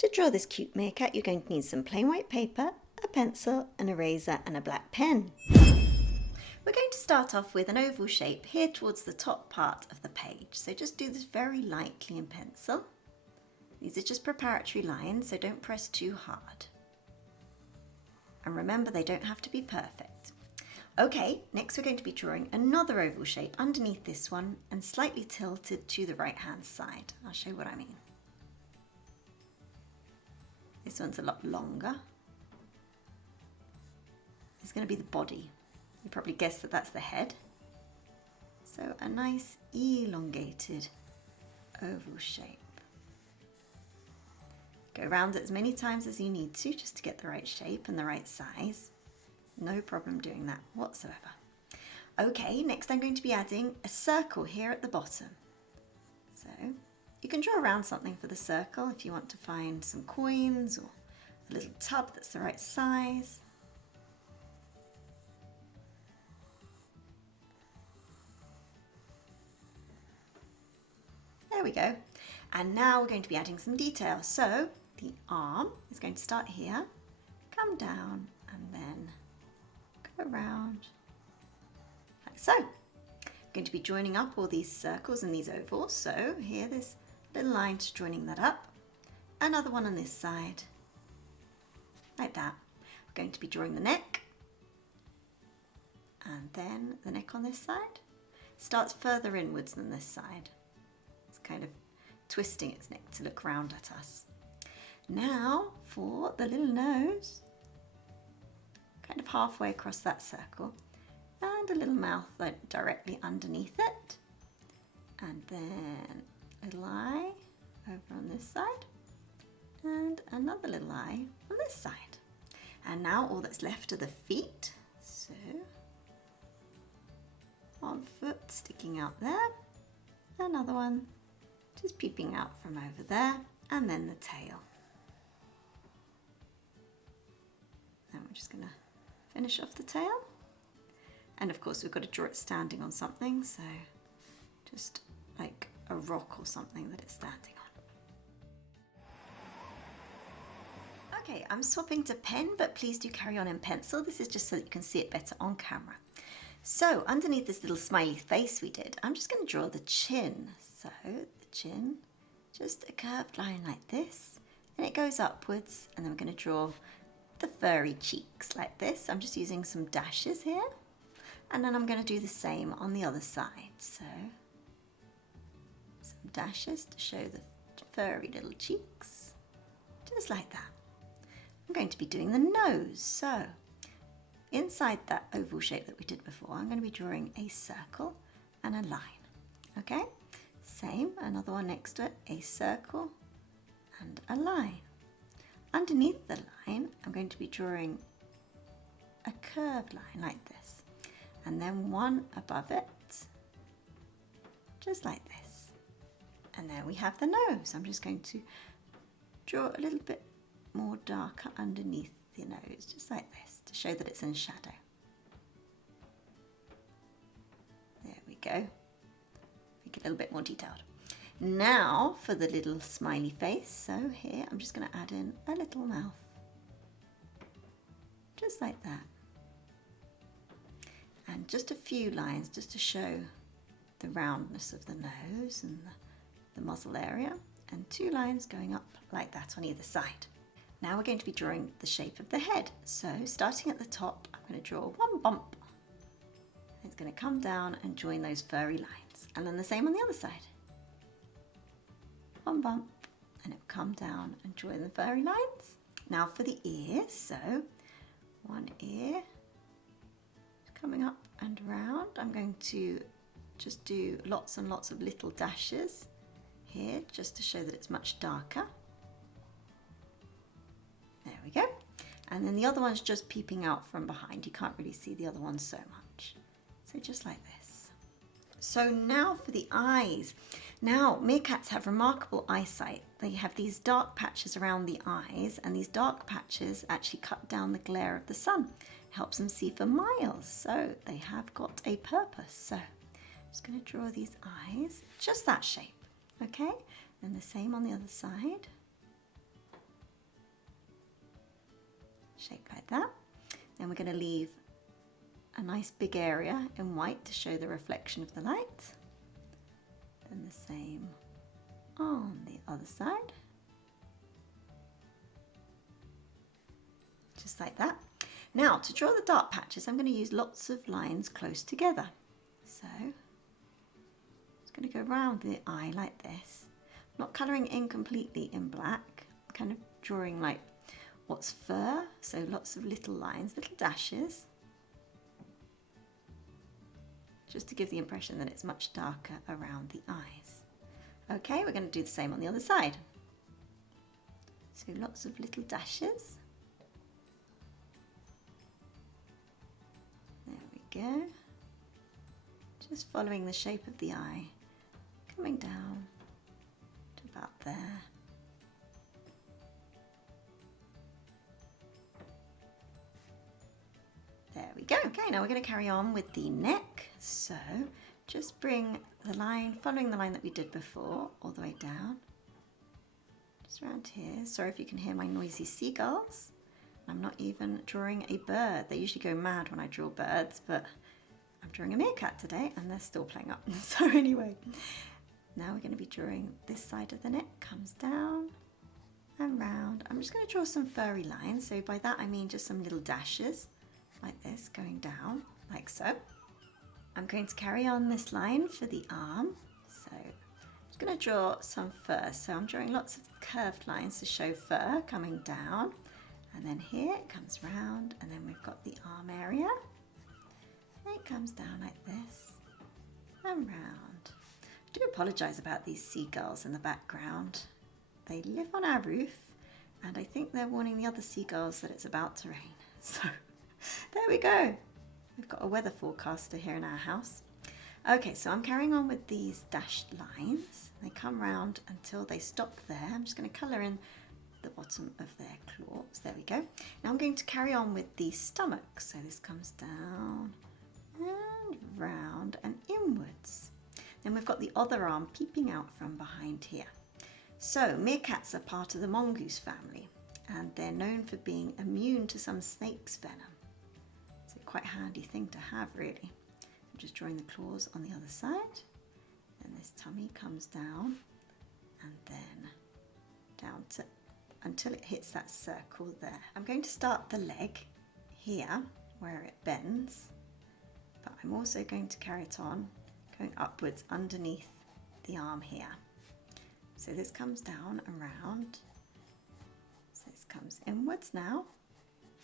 To draw this cute meerkat, you're going to need some plain white paper, a pencil, an eraser and a black pen. We're going to start off with an oval shape here towards the top part of the page. So just do this very lightly in pencil. These are just preparatory lines, so don't press too hard. And remember, they don't have to be perfect. Okay, next we're going to be drawing another oval shape underneath this one and slightly tilted to the right hand side. I'll show you what I mean. This one's a lot longer. It's going to be the body. You probably guessed that that's the head. So a nice elongated oval shape. Go around it as many times as you need to just to get the right shape and the right size. No problem doing that whatsoever. Okay, next I'm going to be adding a circle here at the bottom. So you can draw around something for the circle if you want to find some coins or a little tub that's the right size. There we go. And now we're going to be adding some detail. So the arm is going to start here, come down and then go around like so. I'm going to be joining up all these circles and these ovals. So here there's little lines joining that up, another one on this side, like that. I'm going to be drawing the neck, and then the neck on this side starts further inwards than this side. It's kind of twisting its neck to look round at us. Now for the little nose, kind of halfway across that circle, and a little mouth like directly underneath it, and then a little eye over on this side and another little eye on this side. And now all that's left are the feet. So one foot sticking out there, another one just peeping out from over there, and then the tail. And we're just going to finish off the tail. And of course we've got to draw it standing on something, so just like a rock or something that it's standing on. Okay, I'm swapping to pen, but please do carry on in pencil. This is just so that you can see it better on camera. So underneath this little smiley face we did, I'm just going to draw the chin. So the chin, just a curved line like this, and it goes upwards, and then we're going to draw the furry cheeks like this. I'm just using some dashes here, and then I'm going to do the same on the other side. So some dashes to show the furry little cheeks, just like that. I'm going to be doing the nose. So inside that oval shape that we did before, I'm going to be drawing a circle and a line. Okay, same, another one next to it, a circle and a line. Underneath the line, I'm going to be drawing a curved line like this, and then one above it, just like this. And there we have the nose. I'm just going to draw a little bit more darker underneath the nose, just like this, to show that it's in shadow. There we go. Make it a little bit more detailed. Now for the little smiley face. So here I'm just going to add in a little mouth, just like that. And just a few lines just to show the roundness of the nose and the muzzle area, and two lines going up like that on either side. Now we're going to be drawing the shape of the head. So starting at the top, I'm going to draw one bump. It's going to come down and join those furry lines, and then the same on the other side. One bump, and it will come down and join the furry lines. Now for the ears, so one ear coming up and round. I'm going to just do lots and lots of little dashes here just to show that it's much darker. There we go. And then the other one's just peeping out from behind. You can't really see the other one so much. So just like this. So now for the eyes. Now, meerkats have remarkable eyesight. They have these dark patches around the eyes, and these dark patches actually cut down the glare of the sun. It helps them see for miles. So they have got a purpose. So I'm just going to draw these eyes, just that shape. Okay, and the same on the other side. shape like that. Then we're going to leave a nice big area in white to show the reflection of the light. And the same on the other side. Just like that. Now to draw the dark patches, I'm going to use lots of lines close together. So I'm just going to go around the eye like this. Not colouring in completely in black, kind of drawing like what's fur, so lots of little lines, little dashes, just to give the impression that it's much darker around the eyes. Okay, we're going to do the same on the other side. So lots of little dashes. There we go. Just following the shape of the eye, coming down to about there. There we go. Okay, now we're going to carry on with the neck. So just bring the line, following the line that we did before, all the way down. Just around here. Sorry if you can hear my noisy seagulls. I'm not even drawing a bird. They usually go mad when I draw birds, but I'm drawing a meerkat today and they're still playing up. So anyway, now we're going to be drawing this side of the neck, comes down and round. I'm just going to draw some furry lines. So by that I mean just some little dashes like this going down, like so. I'm going to carry on this line for the arm. So I'm just going to draw some fur. So I'm drawing lots of curved lines to show fur coming down. And then here it comes round, and then we've got the arm area. It comes down like this and round. I do apologise about these seagulls in the background. They live on our roof, and I think they're warning the other seagulls that it's about to rain. So there we go. We've got a weather forecaster here in our house. Okay, so I'm carrying on with these dashed lines. They come round until they stop there. I'm just going to colour in the bottom of their claws. There we go. Now I'm going to carry on with the stomach. So this comes down and round and inwards. Then we've got the other arm peeping out from behind here. So meerkats are part of the mongoose family, and they're known for being immune to some snake's venom. It's a quite handy thing to have, really. I'm just drawing the claws on the other side. Then this tummy comes down and then down to until it hits that circle there. I'm going to start the leg here where it bends, but I'm also going to carry it on going upwards underneath the arm here. So this comes down and round. So this comes inwards now.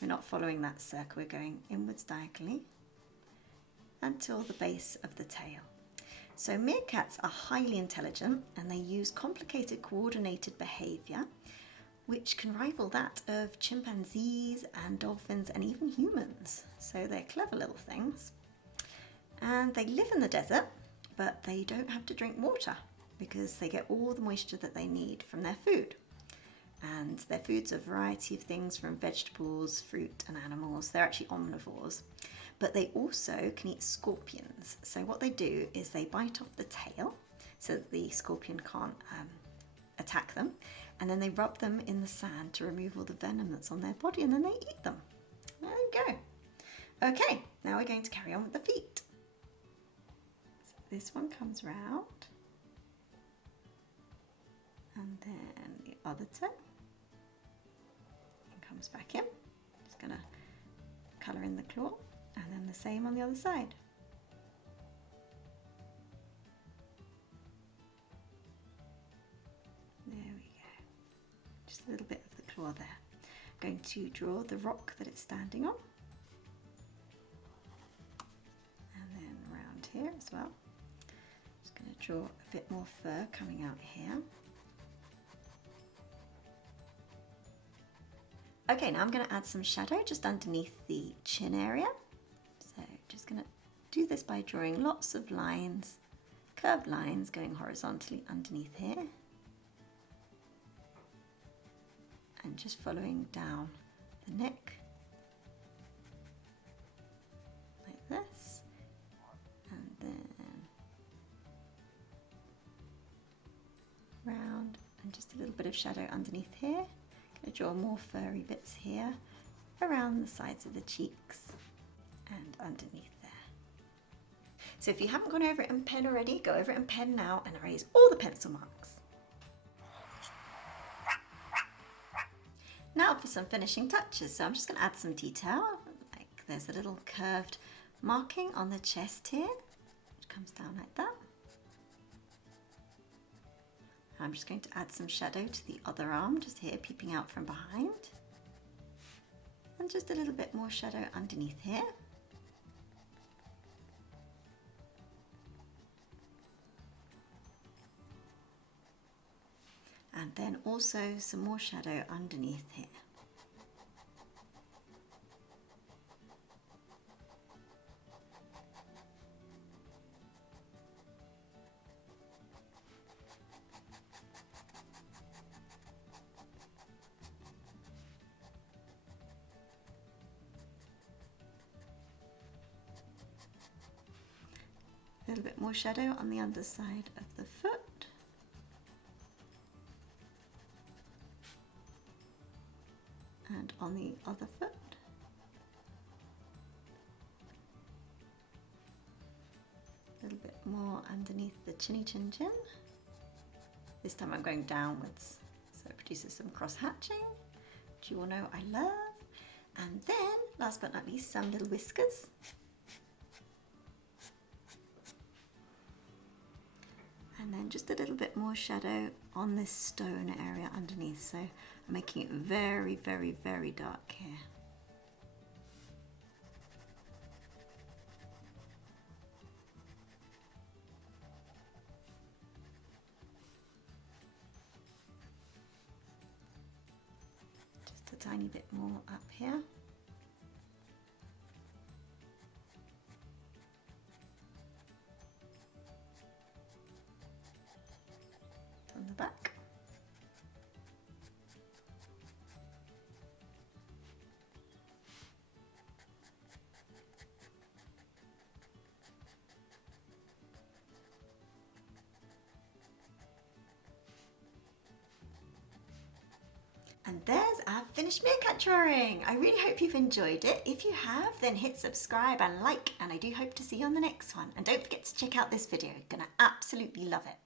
We're not following that circle, we're going inwards diagonally until the base of the tail. So meerkats are highly intelligent and they use complicated coordinated behaviour which can rival that of chimpanzees and dolphins and even humans. So they're clever little things. And they live in the desert, but they don't have to drink water because they get all the moisture that they need from their food. And their food's a variety of things from vegetables, fruit and animals. They're actually omnivores. But they also can eat scorpions. So what they do is they bite off the tail so that the scorpion can't attack them. And then they rub them in the sand to remove all the venom that's on their body, and then they eat them. There you go. Okay, now we're going to carry on with the feet. So this one comes round. And then the other toe. And comes back in. Just going to colour in the claw. And then the same on the other side. There we go. Just a little bit of the claw there. I'm going to draw the rock that it's standing on. And then around here as well. Just going to draw a bit more fur coming out here. Okay, now I'm going to add some shadow just underneath the chin area. So just going to do this by drawing lots of lines, curved lines going horizontally underneath here. And just following down the neck like this, and then round, and just a little bit of shadow underneath here. Going to draw more furry bits here, around the sides of the cheeks and underneath there. So if you haven't gone over it in pen already, go over it in pen now and erase all the pencil marks. Now for some finishing touches. So I'm just going to add some detail. Like there's a little curved marking on the chest here, which comes down like that. I'm just going to add some shadow to the other arm, just here peeping out from behind. And just a little bit more shadow underneath here. And then also some more shadow underneath here. A little bit more shadow on the underside of the foot. And on the other foot. A little bit more underneath the chinny chin chin. This time I'm going downwards, so it produces some cross hatching, which you all know I love. And then, last but not least, some little whiskers. And then just a little bit more shadow on this stone area underneath. So I'm making it very, very, very dark here. Just a tiny bit more up here. On the back. And there's our finished meerkat drawing. I really hope you've enjoyed it. If you have, then hit subscribe and like, and I do hope to see you on the next one. And don't forget to check out this video. You're gonna absolutely love it.